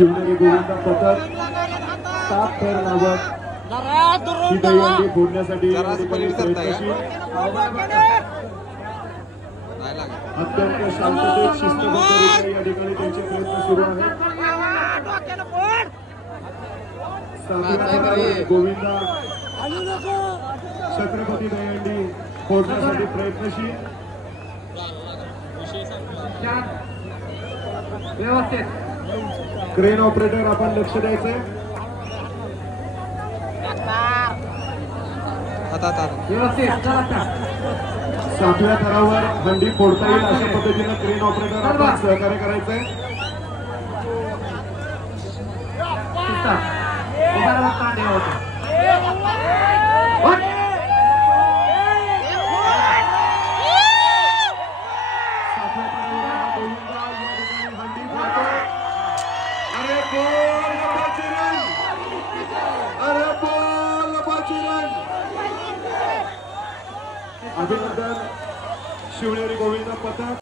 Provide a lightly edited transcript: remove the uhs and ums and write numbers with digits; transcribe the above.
शिवनेरी गोविंद पथक 7 फेर लावत ही दहीहंडी फोडण्यासाठी प्रयत्नशील अत्यंत शांततेत शिस्तबद्धरित्या या ठिकाणी त्यांचे प्रयत्न सुरू आहेत। गोविंदा छत्रपती दहीहंडी फोडण्यासाठी प्रयत्नशील व्यवस्थित क्रेन ऑपरेटर आपण लक्ष द्यायचंय। व्यवस्थित 7व्या थरावर हंडी फोडता येईल अशा पद्धतीने क्रेन ऑपरेटर आपण सहकार्य करायचंय। अभिनंदन शिवनेरी गोविंद पथक।